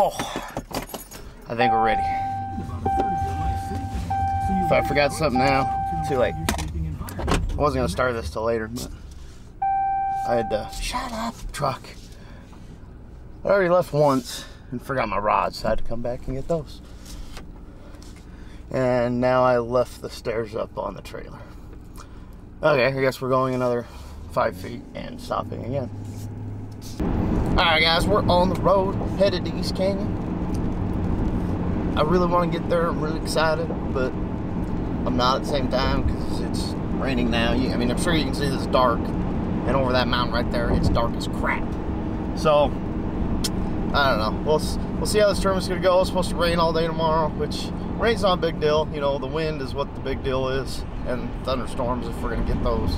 Whoa, I think we're ready. If I forgot something now, too late. I wasn't gonna start this till later, but I had to shut up truck. I already left once and forgot my rods, so I had to come back and get those. And now I left the stairs up on the trailer. Okay, I guess we're going another 5 feet and stopping again. Alright guys, we're on the road, headed to East Canyon. I really want to get there, I'm really excited, but I'm not at the same time because it's raining now. I mean, I'm sure you can see this dark, and over that mountain right there, it's dark as crap. So, I don't know. We'll see how this tournament's going to go. It's supposed to rain all day tomorrow, which rain's not a big deal. You know, the wind is what the big deal is, and thunderstorms if we're going to get those.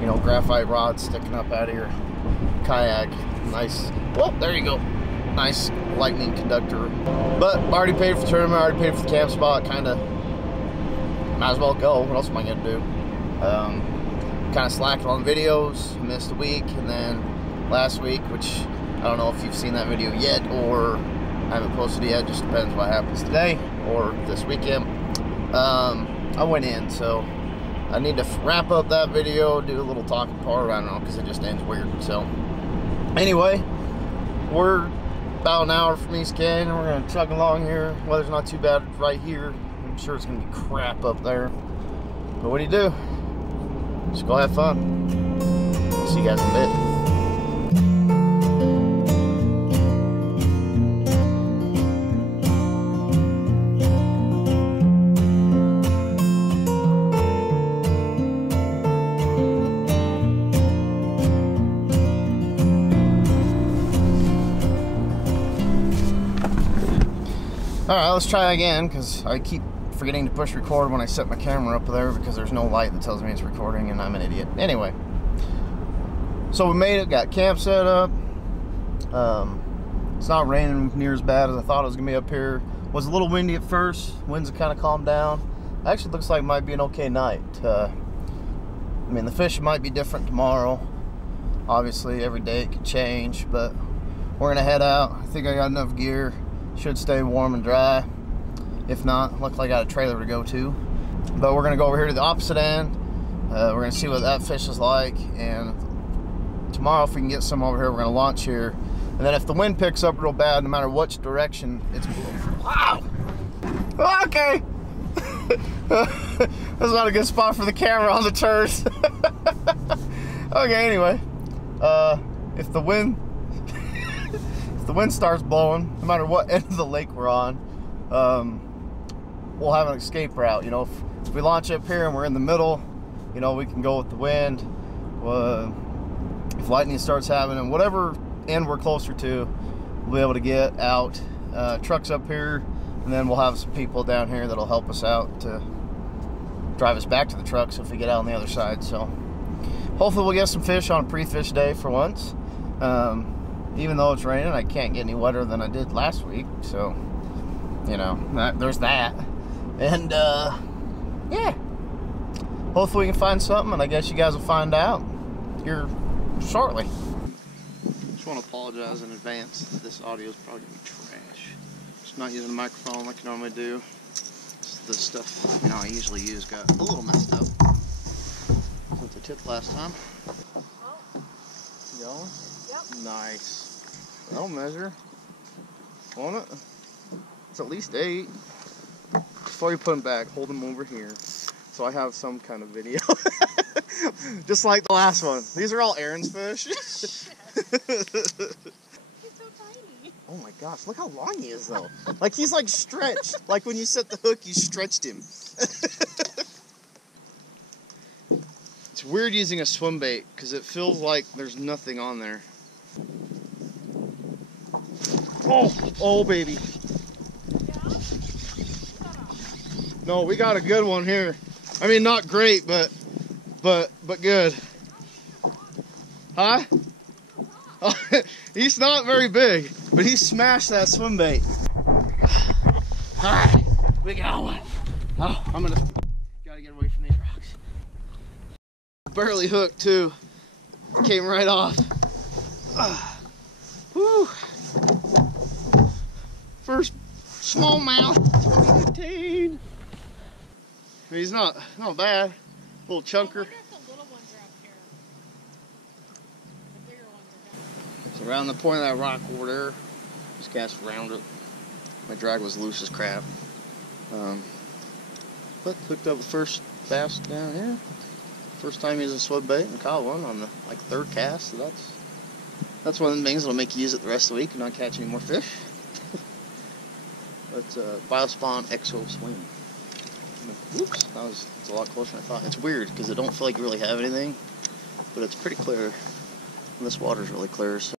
You know, graphite rods sticking up out of your kayak. Nice. Well, there you go. Nice lightning conductor. But I already paid for the tournament. I already paid for the camp spot. Kind of might as well go. What else am I going to do? Kind of slacked on videos. Missed a week. And then last week, which I don't know if you've seen that video yet or I haven't posted it yet. Just depends what happens today or this weekend. I went in, so I need to wrap up that video, do a little talking part. I don't know, because it just ends weird. So anyway, we're about an hour from East Canyon. We're going to chug along here. Weather's not too bad right here. I'm sure it's going to be crap up there. But what do you do? Just go have fun. See you guys in a bit. Alright, let's try again, because I keep forgetting to push record when I set my camera up there because there's no light that tells me it's recording and I'm an idiot. Anyway, so we made it, got camp set up. It's not raining near as bad as I thought it was going to be up here. It was a little windy at first, winds have kind of calmed down. Actually looks like it might be an okay night. I mean, the fish might be different tomorrow. Obviously, every day it could change, but we're going to head out. I think I got enough gear. Should stay warm and dry. If not, luckily I got a trailer to go to. But we're gonna go over here to the opposite end. We're gonna see what that fish is like, and tomorrow if we can get some over here, we're gonna launch here. And then if the wind picks up real bad, no matter which direction it's blowing. Wow! Okay! That's not a good spot for the camera on the turns. Okay, anyway. If the wind starts blowing, no matter what end of the lake we're on, we'll have an escape route. You know, if we launch up here and we're in the middle, you know, we can go with the wind. If lightning starts happening, whatever end we're closer to, we'll be able to get out. Trucks up here, and then we'll have some people down here that'll help us out to drive us back to the trucks if we get out on the other side. So hopefully we'll get some fish on a pre-fish day for once. Even though it's raining, I can't get any wetter than I did last week, so, you know, there's that. And, yeah, hopefully we can find something, and I guess you guys will find out here shortly. Just want to apologize in advance. This audio is probably going to be trash. Just not using a microphone like I normally do. The stuff, you know, I usually use got a little messed up since I tipped last time. You going? Yep. Nice. That'll measure, won't it? It's at least 8. Before you put them back, hold them over here so I have some kind of video. Just like the last one. These are all Aaron's fish. He's so tiny. Oh my gosh, look how long he is though. Like he's like stretched. Like when you set the hook, you stretched him. It's weird using a swim bait because it feels like there's nothing on there. Oh baby. No, we got a good one here. I mean, not great, but good. Huh? Oh, he's not very big, but he smashed that swim bait. All right, we got one. Oh, gotta get away from these rocks. Barely hooked too. Came right off. Whew. First smallmouth 2018. He's not bad. Little chunker. So around the point of that rock over there, just cast around it. My drag was loose as crap. But hooked up the first bass down here. First time using swim bait and caught one on the like third cast. So that's one of the things that'll make you use it the rest of the week and not catch any more fish. But Biospawn Exo Swing. Whoops, it's a lot closer than I thought. It's weird because I don't feel like you really have anything, but it's pretty clear. And this water's really clear, so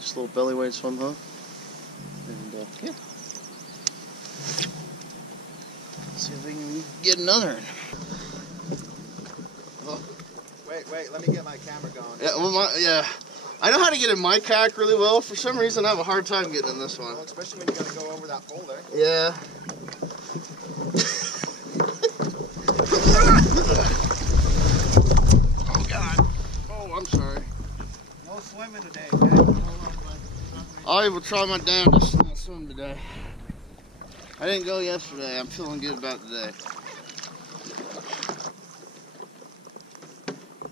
just a little belly weight swim hook. And yeah. Let's see if we can get another one. Oh. Wait, let me get my camera going. Yeah, well, I know how to get in my kayak really well. For some reason, I have a hard time getting in this one. Well, especially when you gotta go over that pole there. Yeah. Oh God. Oh, I'm sorry. No swimming today, okay? Hold on, bud. I will try my damnedest to not swim today. I didn't go yesterday. I'm feeling good about today.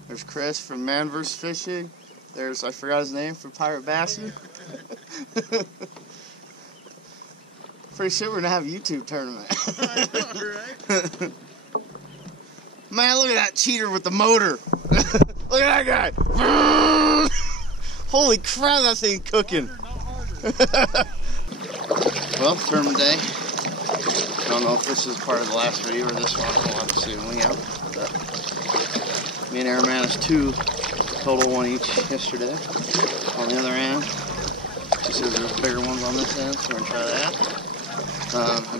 There's Chris from Man vs. Fishing. There's, I forgot his name, from Pirate Bassing. Pretty sure we're gonna have a YouTube tournament. I know, right? Man, look at that cheater with the motor. Look at that guy. Holy crap, that thing cooking. Well, tournament day. I don't know if this is part of the last video or this one. We'll have to see when we out. But me and Aaron managed 2 total, 1 each yesterday. On the other end, she says there's bigger ones on this end, so we're gonna try that.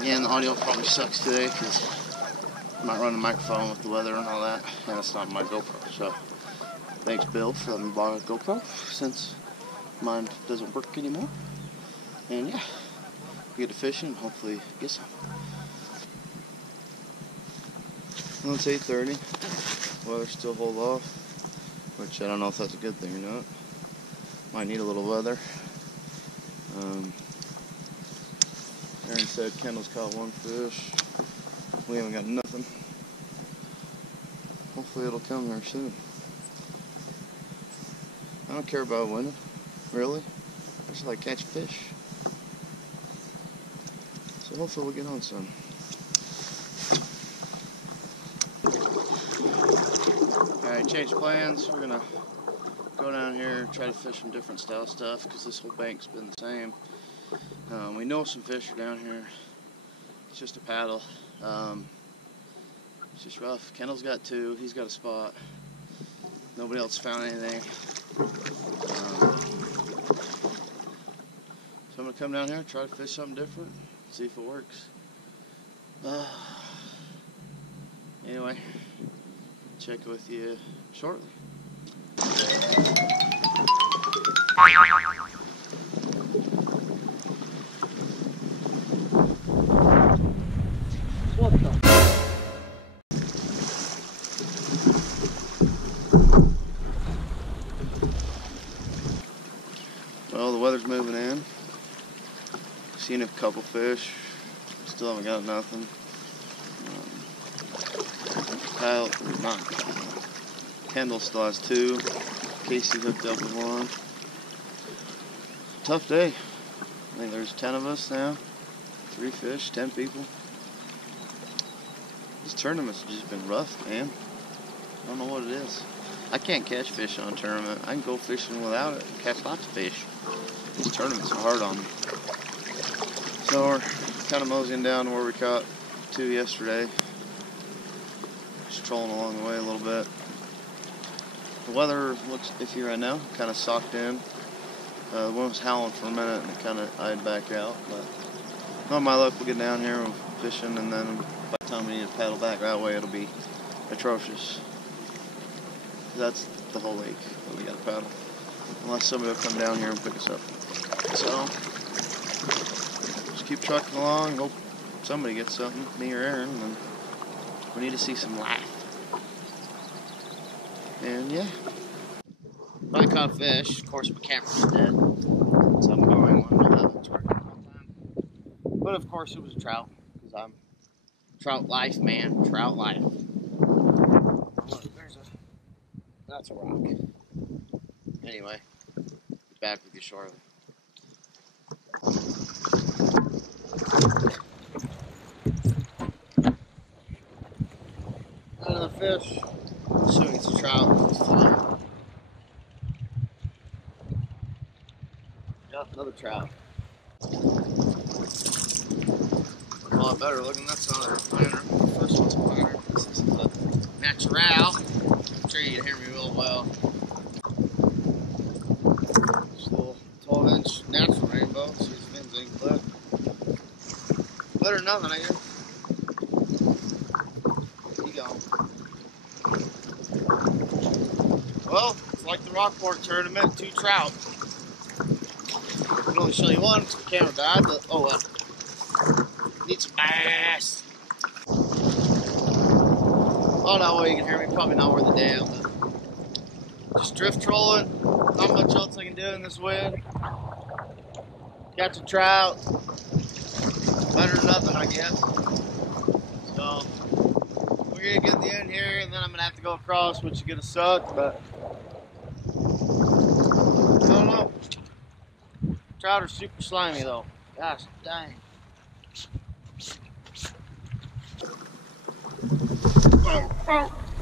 Again, the audio probably sucks today because I'm not running the microphone with the weather and all that, and it's not my GoPro. So thanks, Bill, for letting me borrow a GoPro since mine doesn't work anymore. And yeah, we get to fishing and hopefully get some. Well, it's 8:30. Weather still hold off, which I don't know if that's a good thing or not. Might need a little weather. Aaron said Kendall's caught 1 fish. We haven't got nothing. Hopefully it'll come here soon. I don't care about winning, really. I just like catching fish. So hopefully we'll get on some. Alright, change plans. We're gonna go down here and try to fish some different style stuff because this whole bank's been the same. We know some fish are down here. It's just a paddle. It's just rough. Kendall's got 2. He's got a spot. Nobody else found anything. So I'm gonna come down here and try to fish something different. See if it works. Anyway, check with you shortly. What the? Well, the weather's moving in. Seen a couple fish. Still haven't got nothing. Kendall still has 2. Casey hooked up with 1. Tough day. I think there's 10 of us now. 3 fish, 10 people. This tournament's just been rough, man. I don't know what it is. I can't catch fish on a tournament. I can go fishing without it and catch lots of fish. These tournaments are hard on me. So we're kind of moseying down to where we caught 2 yesterday. Just trolling along the way a little bit. The weather looks iffy right now, kind of socked in. The wind was howling for a minute and it kind of eyed back out. But on my luck, we'll get down here and fishing, and then by the time we need to paddle back that way, it'll be atrocious. That's the whole lake that we got to paddle. Unless somebody will come down here and pick us up. So, just keep trucking along, hope somebody gets something, me or Aaron, and we need to see some life. And yeah. I caught fish. Of course, my camera's dead. So I'm borrowing one. It's working all the time. But of course it was a trout, because I'm trout life, man. Trout life. Oh, look, that's a rock. Anyway, be back with you shortly. Another fish. Assuming it's a trout. It's fine. Yep, another trout. A lot better looking. That's another liner. The first one's a liner. This is the natural. I'm sure you can hear me real well. This little 12-inch natural rainbow. See his fins ain't clipped. Better than nothing, I guess. Keep going. Well, it's like the Rockport tournament, 2 trout. I can only show you one because the camera died, but oh well. Need some bass. Oh, that way you can hear me. Probably not worth a damn. Just drift trolling. Not much else I can do in this wind. Catch a trout. Better than nothing, I guess. So, we're going to get to the end here, and then I'm going to have to go across, which is going to suck, but I don't know. Trout are super slimy, though. Gosh dang.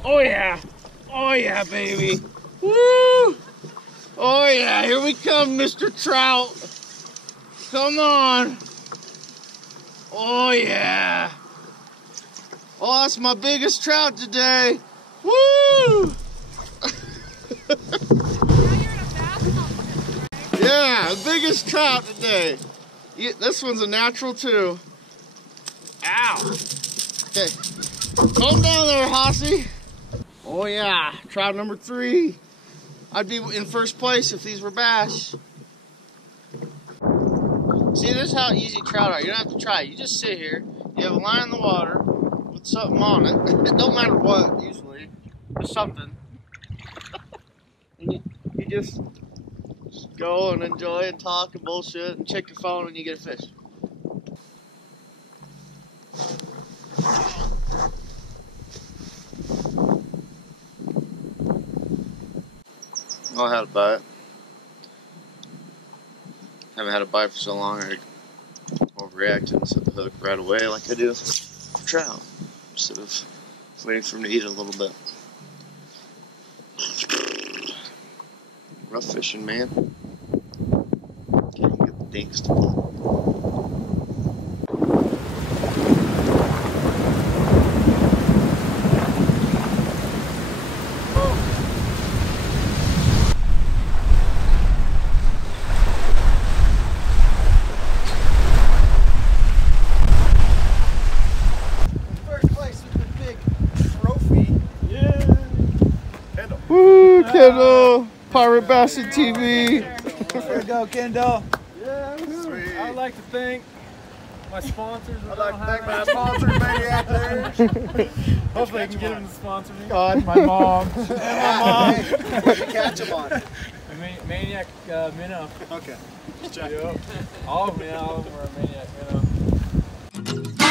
Oh yeah. Oh yeah, baby. Woo! Oh yeah, here we come, Mr. Trout. Come on. Oh yeah. Oh, that's my biggest trout today. Woo! Yeah, the biggest trout today. Yeah, this one's a natural too. Ow. Okay. Calm down there, Hossy. Oh yeah, trout number 3. I'd be in first place if these were bass. See, this is how easy trout are. You don't have to try. You just sit here. You have a line in the water with something on it. It don't matter what, usually. Just something. And you just go and enjoy and talk and bullshit and check your phone and you get a fish. Oh, I had a bite. Haven't had a bite for so long, I overreacted and set the hook right away like I do for trout, instead of waiting for him to eat it a little bit. Rough fishing, man. Can't even get the dinks to pull. Kendall, Pirate Basset TV. There we go, Kendall. Yeah, sweet. I'd like to thank my sponsors. I'd like to thank my sponsor, Maniac there. Hopefully I can get them to sponsor me. God, my mom. And my mom. Where'd you catch them on? Maniac minnow. Okay. Yep. All of them were a Maniac minnow.